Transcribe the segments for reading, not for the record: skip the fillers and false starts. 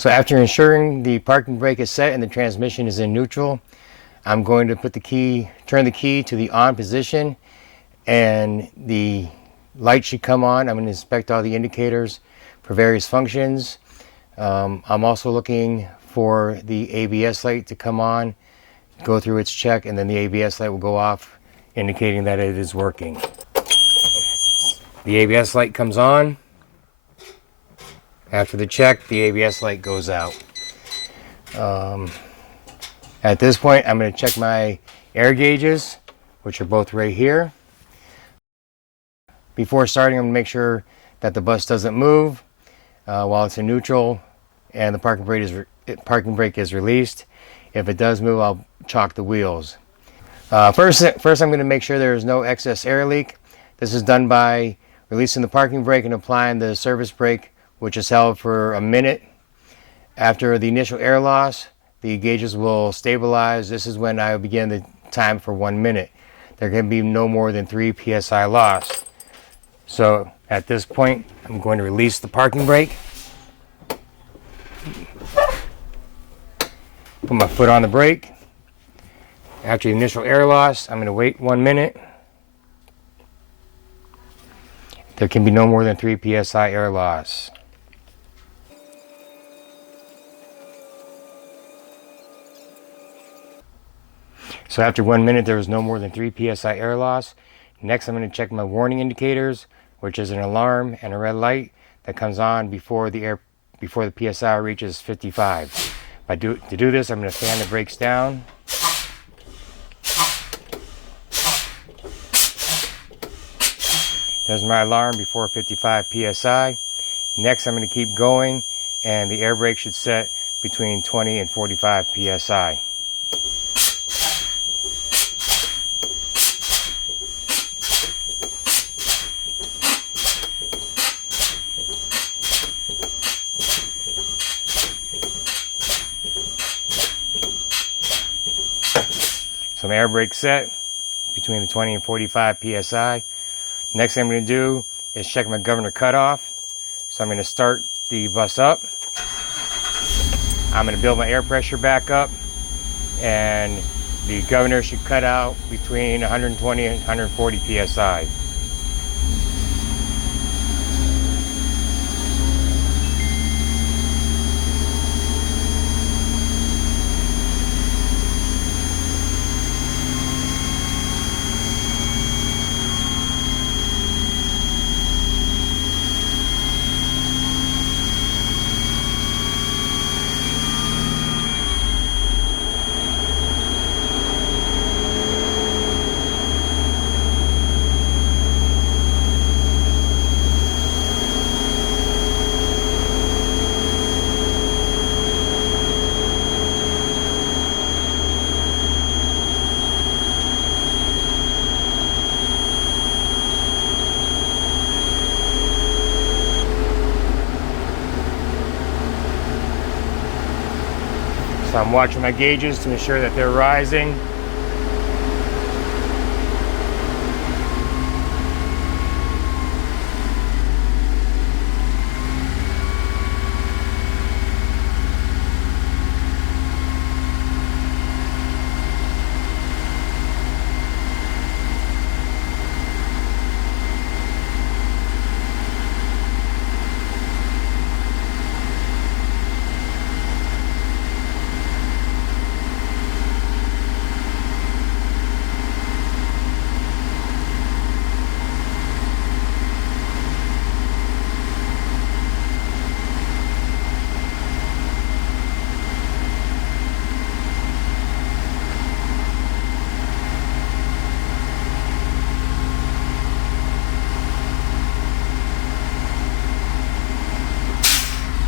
So after ensuring the parking brake is set and the transmission is in neutral, I'm going to turn the key to the on position, and the light should come on. I'm going to inspect all the indicators for various functions. I'm also looking for the ABS light to come on, go through its check, and then the ABS light will go off, indicating that it is working. The ABS light comes on. After the check, the ABS light goes out. At this point, I'm going to check my air gauges, which are both right here. Before starting, I'm going to make sure that the bus doesn't move while it's in neutral and the parking brake is released. If it does move, I'll chock the wheels. First, I'm going to make sure there is no excess air leak. This is done by releasing the parking brake and applying the service brake, which is held for a minute. After the initial air loss, the gauges will stabilize. This is when I begin the time for 1 minute. There can be no more than 3 psi lost. So at this point, I'm going to release the parking brake. Put my foot on the brake. After the initial air loss, I'm going to wait 1 minute. There can be no more than 3 psi air loss. So after 1 minute, there was no more than 3 psi air loss. Next, I'm going to check my warning indicators, which is an alarm and a red light that comes on before the psi reaches 55. To do this, I'm going to fan the brakes down. There's my alarm before 55 psi. Next, I'm going to keep going, and the air brake should set between 20 and 45 psi. So my air brake set between the 20 and 45 psi. Next thing I'm going to do is check my governor cutoff. So I'm going to start the bus up. I'm going to build my air pressure back up, and the governor should cut out between 120 and 140 psi. So I'm watching my gauges to ensure that they're rising.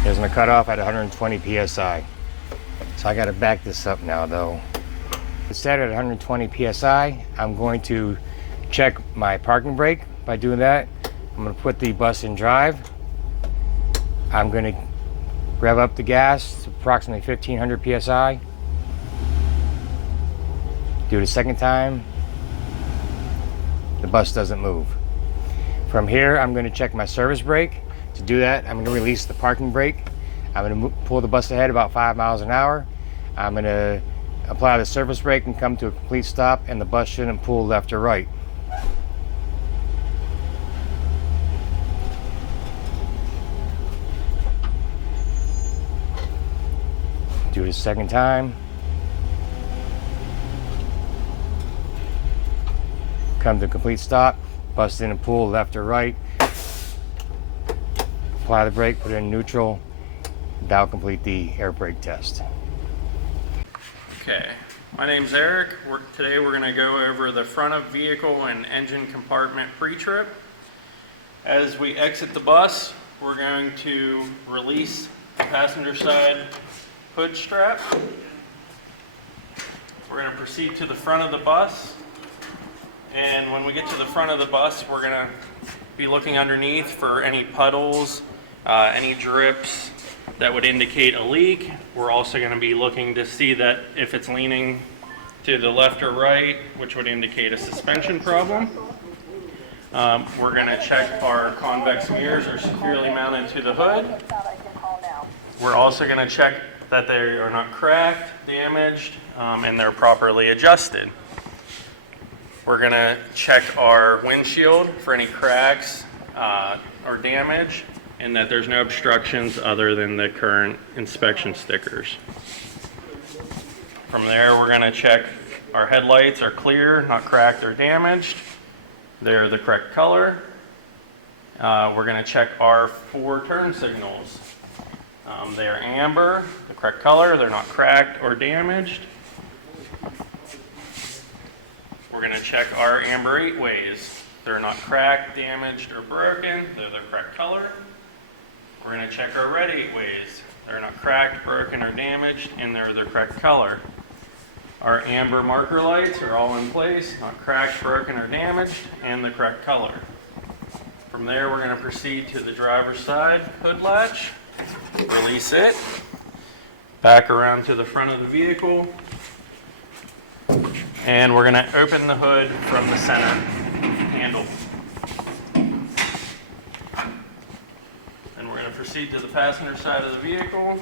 Here's my cutoff at 120 psi. So I got to back this up now though. It's set at 120 psi. I'm going to check my parking brake. By doing that, I'm going to put the bus in drive. I'm going to rev up the gas to approximately 1500 psi. Do it a second time. The bus doesn't move. From here, I'm going to check my service brake. To do that, I'm going to release the parking brake. I'm going to pull the bus ahead about 5 miles an hour. I'm going to apply the surface brake and come to a complete stop, and the bus shouldn't pull left or right. Do it a second time. Come to a complete stop, bus didn't pull left or right. Apply the brake, put it in neutral. That'll complete the air brake test. Okay, my name's Eric. Today we're going to go over the front of vehicle and engine compartment pre-trip. As we exit the bus, we're going to release the passenger side hood strap. We're going to proceed to the front of the bus, and when we get to the front of the bus, we're going to be looking underneath for any puddles, any drips that would indicate a leak. We're also going to be looking to see that if it's leaning to the left or right, which would indicate a suspension problem. We're going to check our convex mirrors are securely mounted to the hood. We're also going to check that they are not cracked, damaged, and they're properly adjusted. We're going to check our windshield for any cracks or damage, and that there's no obstructions other than the current inspection stickers. From there, we're going to check our headlights are clear, not cracked or damaged. They're the correct color. We're going to check our 4 turn signals. They are amber, the correct color. They're not cracked or damaged. We're going to check our amber 8-ways. They're not cracked, damaged, or broken. They're the correct color. We're going to check our red 8-ways. They're not cracked, broken, or damaged, and they're the correct color. Our amber marker lights are all in place, not cracked, broken, or damaged, and the correct color. From there, we're going to proceed to the driver's side hood latch, release it, back around to the front of the vehicle, and we're going to open the hood from the center handle. Proceed to the passenger side of the vehicle.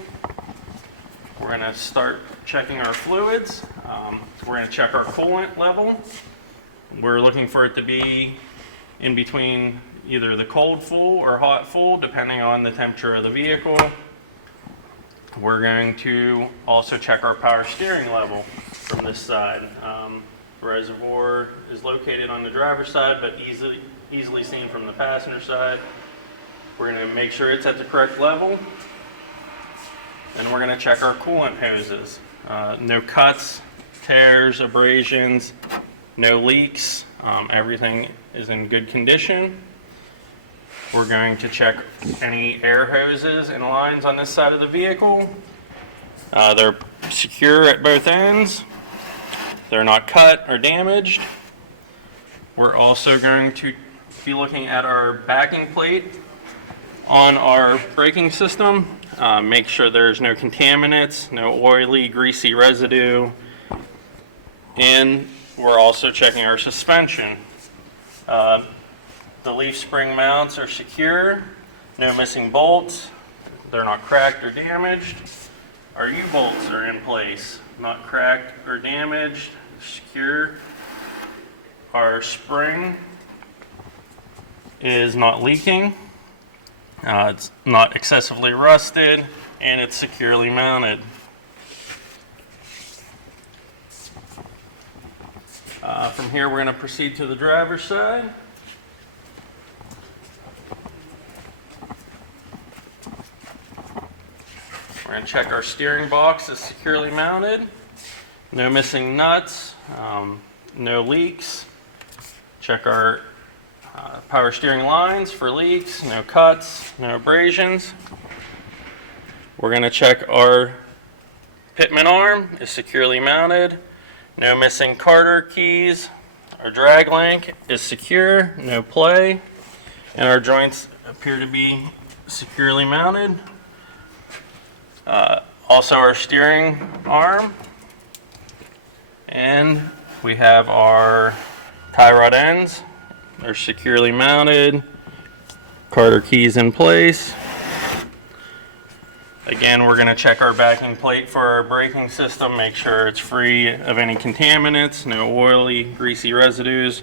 We're going to start checking our fluids. We're going to check our coolant level. We're looking for it to be in between either the cold full or hot full, depending on the temperature of the vehicle. We're going to also check our power steering level from this side. The reservoir is located on the driver's side, but easily seen from the passenger side. We're going to make sure it's at the correct level. And we're going to check our coolant hoses. No cuts, tears, abrasions, no leaks. Everything is in good condition. We're going to check any air hoses and lines on this side of the vehicle. They're secure at both ends. They're not cut or damaged. We're also going to be looking at our backing plate on our braking system. Make sure there's no contaminants, no oily, greasy residue. And we're also checking our suspension. The leaf spring mounts are secure, no missing bolts, they're not cracked or damaged. Our U-bolts are in place, not cracked or damaged, secure. Our spring is not leaking. It's not excessively rusted, and it's securely mounted. From here, we're going to proceed to the driver's side. We're going to check our steering box is securely mounted. No missing nuts, no leaks. Check our power steering lines for leaks, no cuts, no abrasions. We're going to check our pitman arm is securely mounted, no missing Carter keys. Our drag link is secure, no play, and our joints appear to be securely mounted. Also our steering arm, and we have our tie rod ends. They're securely mounted, Carter keys in place. Again, we're going to check our backing plate for our braking system, make sure it's free of any contaminants, no oily, greasy residues.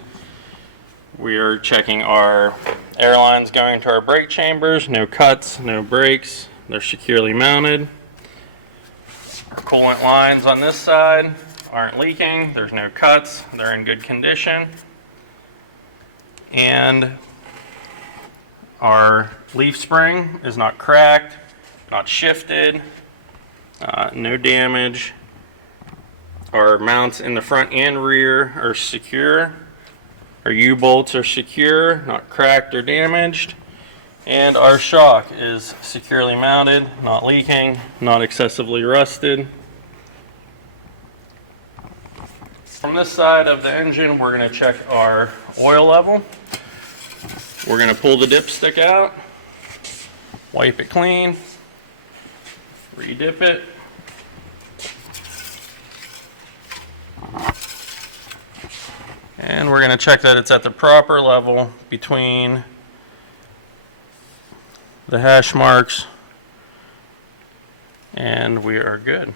We are checking our air lines going to our brake chambers, no cuts, no breaks, they're securely mounted. Our coolant lines on this side aren't leaking, there's no cuts, they're in good condition. And our leaf spring is not cracked, not shifted, no damage. Our mounts in the front and rear are secure. Our U-bolts are secure, not cracked or damaged. And our shock is securely mounted, not leaking, not excessively rusted. From this side of the engine, we're going to check our oil level. We're going to pull the dipstick out, wipe it clean, re-dip it. And we're going to check that it's at the proper level between the hash marks, and we are good.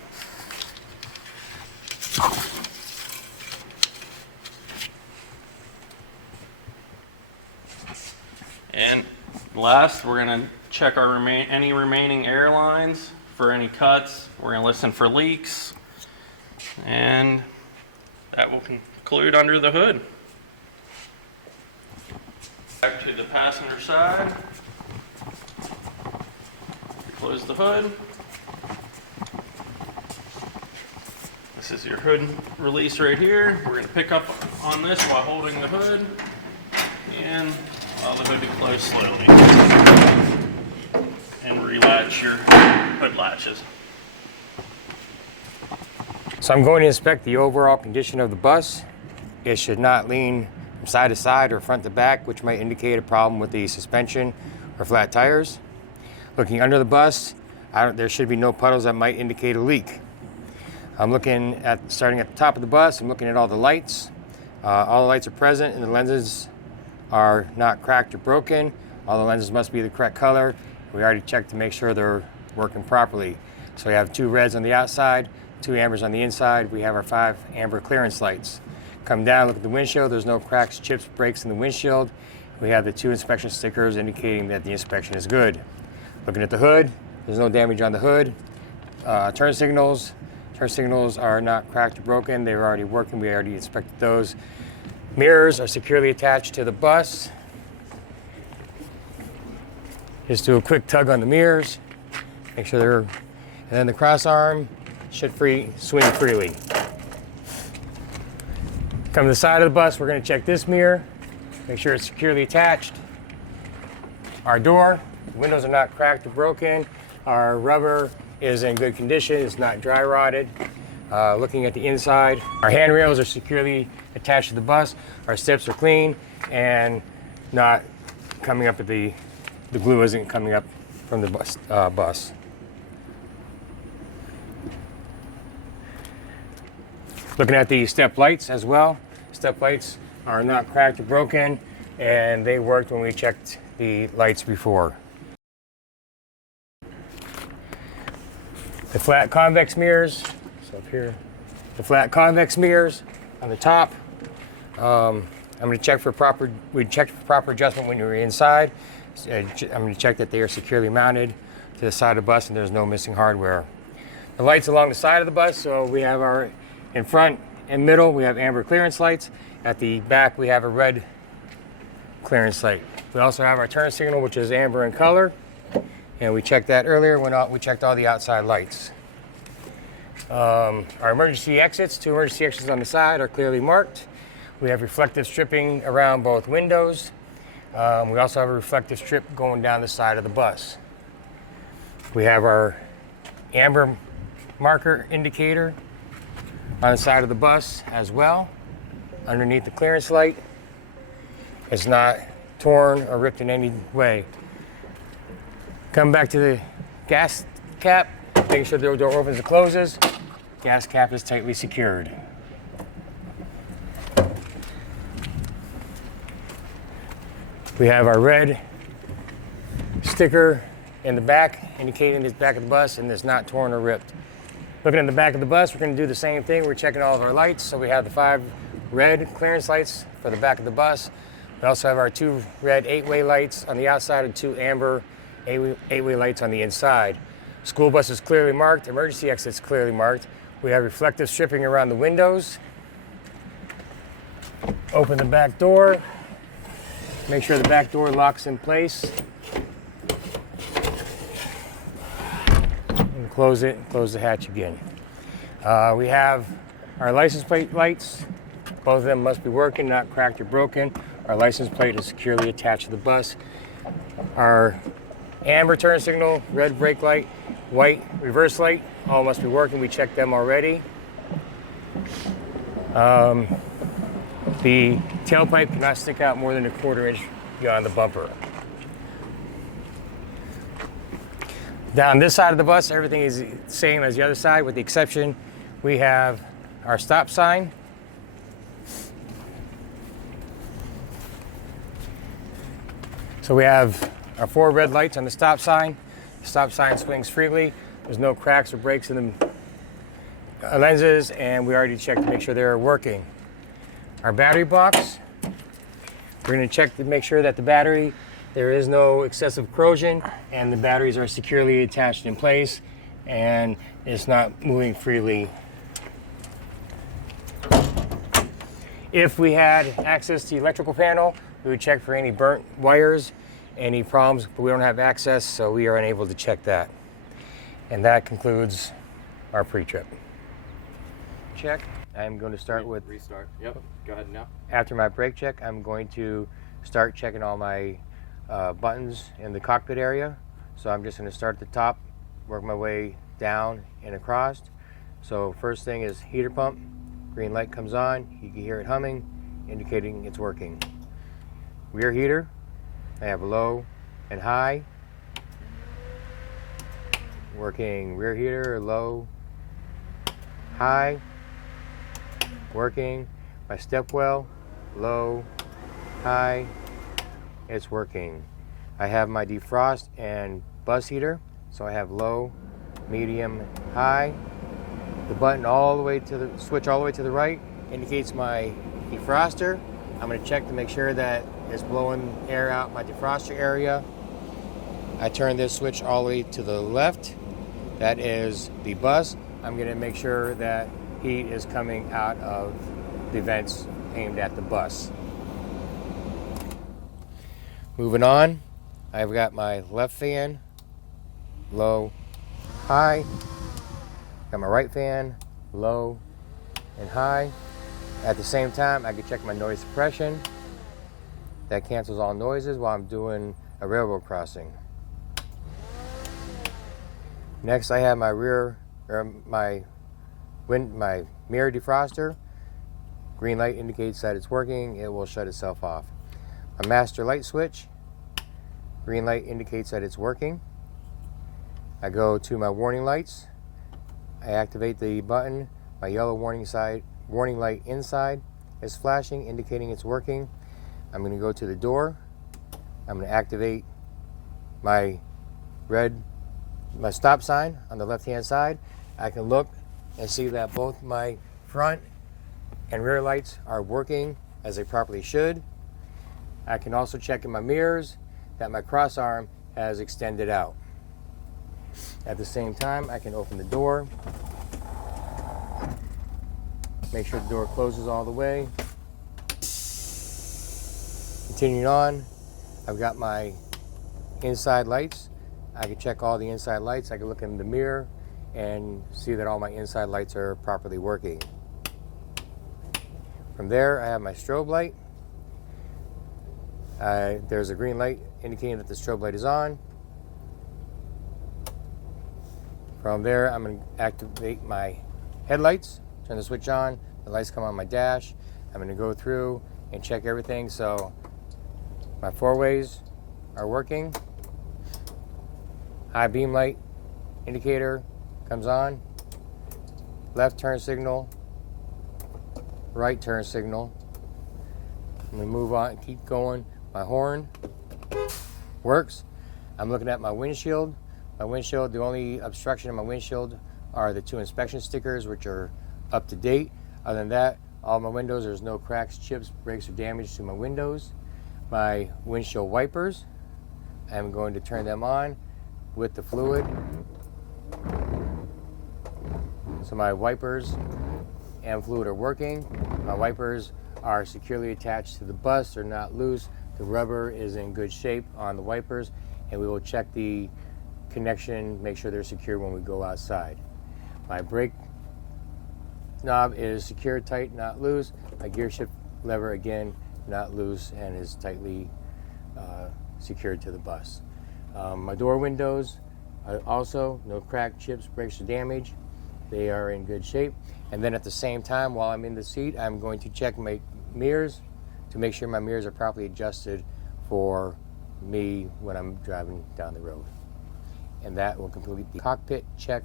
And last, we're going to check our any remaining air lines for any cuts. We're going to listen for leaks, and that will conclude under the hood. Back to the passenger side. Close the hood. This is your hood release right here. We're going to pick up on this while holding the hood and allow the hood to close slowly. And relatch your hood latches. So I'm going to inspect the overall condition of the bus. It should not lean from side to side or front to back, which might indicate a problem with the suspension or flat tires. Looking under the bus, there should be no puddles that might indicate a leak. I'm looking at, starting at the top of the bus, I'm looking at all the lights. All the lights are present and the lenses are not cracked or broken. All the lenses must be the correct color. We already checked to make sure they're working properly. So we have 2 reds on the outside, 2 ambers on the inside. We have our 5 amber clearance lights. Come down, look at the windshield. There's no cracks, chips, breaks in the windshield. We have the 2 inspection stickers indicating that the inspection is good. Looking at the hood, there's no damage on the hood. Turn signals are not cracked or broken. They're already working. We already inspected those. Mirrors are securely attached to the bus. Just do a quick tug on the mirrors. Make sure they're, and then the cross arm should swing freely. Come to the side of the bus, we're going to check this mirror. Make sure it's securely attached. Our door, the windows are not cracked or broken. Our rubber is in good condition, it's not dry rotted. Looking at the inside, our handrails are securely attached to the bus. Our steps are clean and not coming up at the glue isn't coming up from the bus. Looking at the step lights as well. Step lights are not cracked or broken, and they worked when we checked the lights before. The flat convex mirrors, so up here, the flat convex mirrors on the top. I'm going to check for proper, we checked for proper adjustment when you were inside. I'm going to check that they are securely mounted to the side of the bus and there's no missing hardware. The lights along the side of the bus, so we have our, in front and middle, we have amber clearance lights. At the back, we have a red clearance light. We also have our turn signal, which is amber in color. And we checked that earlier when we checked all the outside lights. Our emergency exits, 2 emergency exits on the side are clearly marked. We have reflective stripping around both windows. We also have a reflective strip going down the side of the bus. We have our amber marker indicator on the side of the bus as well, underneath the clearance light. It's not torn or ripped in any way. Come back to the gas cap, making sure the door opens and closes. Gas cap is tightly secured. We have our red sticker in the back, indicating the back of the bus, and it's not torn or ripped. Looking at the back of the bus, we're going to do the same thing. We're checking all of our lights. So we have the 5 red clearance lights for the back of the bus. We also have our 2 red 8-way lights on the outside and 2 amber 8-way lights on the inside. School bus is clearly marked. Emergency exits clearly marked. We have reflective stripping around the windows. Open the back door. Make sure the back door locks in place. And close it, close the hatch again. We have our license plate lights. Both of them must be working, not cracked or broken. Our license plate is securely attached to the bus. Our amber turn signal, red brake light, white reverse light, all must be working. We checked them already. The tailpipe cannot stick out more than 1/4 inch beyond the bumper. Down this side of the bus, everything is the same as the other side, with the exception we have our stop sign. So we have our 4 red lights on the stop sign. The stop sign swings freely. There's no cracks or breaks in the lenses, and we already checked to make sure they're working. Our battery box, we're going to check to make sure that the battery, there is no excessive corrosion, and the batteries are securely attached in place, and it's not moving freely. If we had access to the electrical panel, we would check for any burnt wires, any problems, but we don't have access, so we are unable to check that. And that concludes our pre-trip. Check. I'm going to start with restart. Yep. Go ahead now. After my brake check, I'm going to start checking all my buttons in the cockpit area. So I'm just going to start at the top, work my way down and across. So first thing is heater pump. Green light comes on. You can hear it humming, indicating it's working. Rear heater, I have low and high. Working rear heater, low, high. Working. My step well, low, high. It's working. I have my defrost and bus heater, so I have low, medium, high. The button all the way to the switch all the way to the right indicates my defroster. I'm going to check to make sure that it's blowing air out my defroster area. I turn this switch all the way to the left. That is the bus. I'm going to make sure that heat is coming out of the vents aimed at the bus. Moving on, I've got my left fan, low, high. Got my right fan, low and high. At the same time, I can check my noise suppression. That cancels all noises while I'm doing a railroad crossing. Next, I have my my mirror defroster. Green light indicates that it's working. It will shut itself off. A master light switch. Green light indicates that it's working. I go to my warning lights. I activate the button. My yellow warning light inside is flashing, indicating it's working. I'm going to go to the door. I'm going to activate my stop sign on the left-hand side. I can look and see that both my front and rear lights are working as they properly should. I can also check in my mirrors that my cross arm has extended out. At the same time, I can open the door, make sure the door closes all the way. Continuing on, I've got my inside lights. I can check all the inside lights. I can look in the mirror and see that all my inside lights are properly working. From there, I have my strobe light. There's a green light indicating that the strobe light is on. From there, I'm going to activate my headlights, turn the switch on, the lights come on my dash. I'm going to go through and check everything. So my 4-ways are working. High beam light indicator comes on. Left turn signal, right turn signal. I'm going to move on, keep going. My horn works. I'm looking at my windshield. My windshield, the only obstruction in my windshield are the 2 inspection stickers, which are up to date. Other than that, all my windows, there's no cracks, chips, breaks, or damage to my windows. My windshield wipers, I'm going to turn them on with the fluid. So my wipers and fluid are working. My wipers are securely attached to the bus. They're not loose. The rubber is in good shape on the wipers, and we will check the connection, make sure they're secure when we go outside. My brake knob is secure, tight, not loose. My gear shift lever, again, not loose and is tightly secured to the bus. My door windows, also no crack, chips, breaks, or damage. They are in good shape. And then at the same time, while I'm in the seat, I'm going to check my mirrors to make sure my mirrors are properly adjusted for me when I'm driving down the road. And that will complete the cockpit check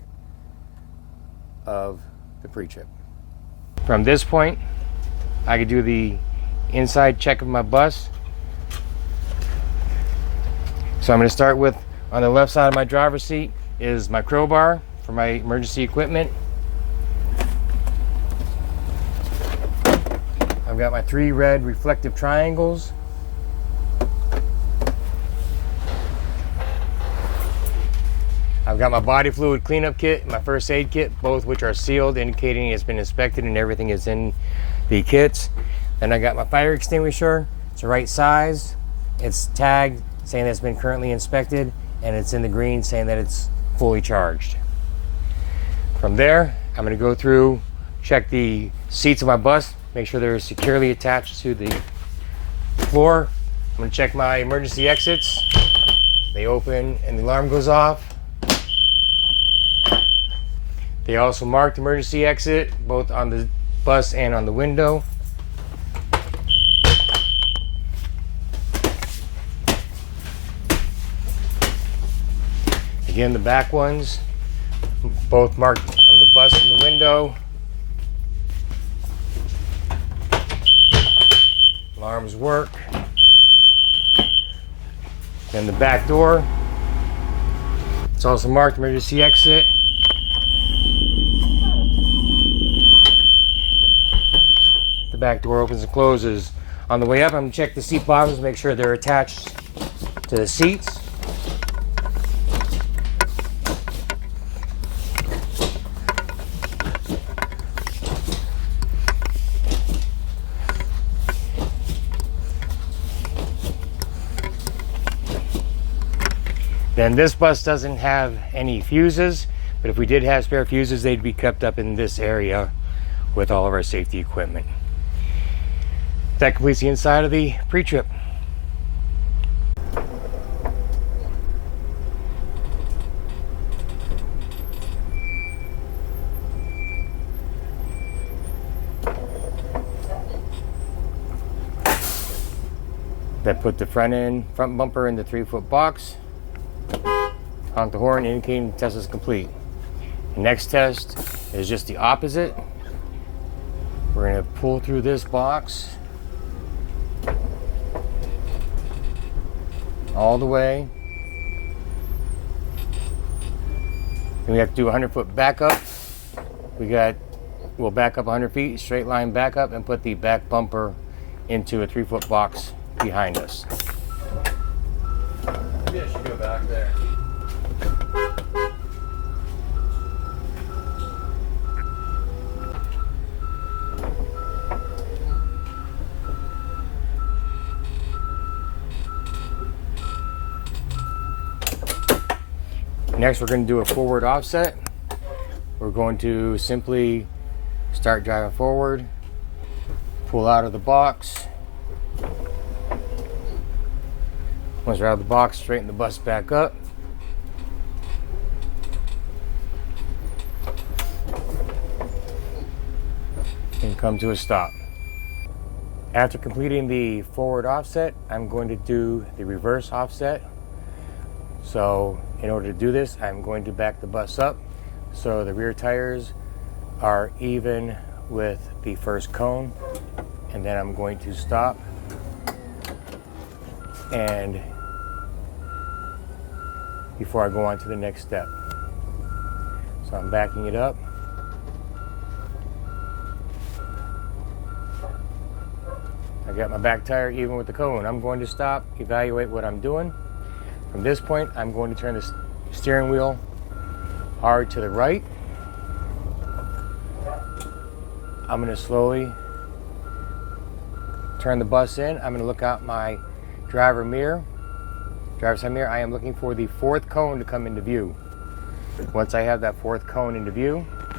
of the pre-trip. From this point, I could do the inside check of my bus. So I'm going to start with, on the left side of my driver's seat is my crowbar for my emergency equipment. I've got my 3 red reflective triangles. I've got my body fluid cleanup kit, my first aid kit, both which are sealed, indicating it's been inspected and everything is in the kits. Then I got my fire extinguisher. It's the right size. It's tagged saying that it's been currently inspected, and it's in the green saying that it's fully charged. From there, I'm going to go through, check the seats of my bus, make sure they're securely attached to the floor. I'm going to check my emergency exits. They open and the alarm goes off. They also marked emergency exit, both on the bus and on the window. Again, the back ones, both marked on the bus and the window. Alarms work. Then the back door, it's also marked emergency exit. The back door opens and closes. On the way up, I'm going to check the seat bottoms, make sure they're attached to the seats. Then this bus doesn't have any fuses, but if we did have spare fuses, they'd be kept up in this area with all of our safety equipment. That completes the inside of the pre-trip. That put the front bumper in the 3-foot box. Honk the horn indicating the test is complete. The next test is just the opposite. We're going to pull through this box all the way. And we have to do a 100-foot backup. We'll back up 100 feet, straight line back up, and put the back bumper into a 3-foot box behind us. Maybe I should go back there. Next, we're going to do a forward offset. We're going to simply start driving forward, pull out of the box. Once we're out of the box, straighten the bus back up. And come to a stop. After completing the forward offset, I'm going to do the reverse offset. So in order to do this, I'm going to back the bus up so the rear tires are even with the first cone, and then I'm going to stop and before I go on to the next step. So I'm backing it up. I got my back tire even with the cone. I'm going to stop, evaluate what I'm doing. From this point, I'm going to turn the steering wheel hard to the right. I'm going to slowly turn the bus in. I'm going to look out my driver's side mirror. I am looking for the fourth cone to come into view. Once I have that fourth cone into view,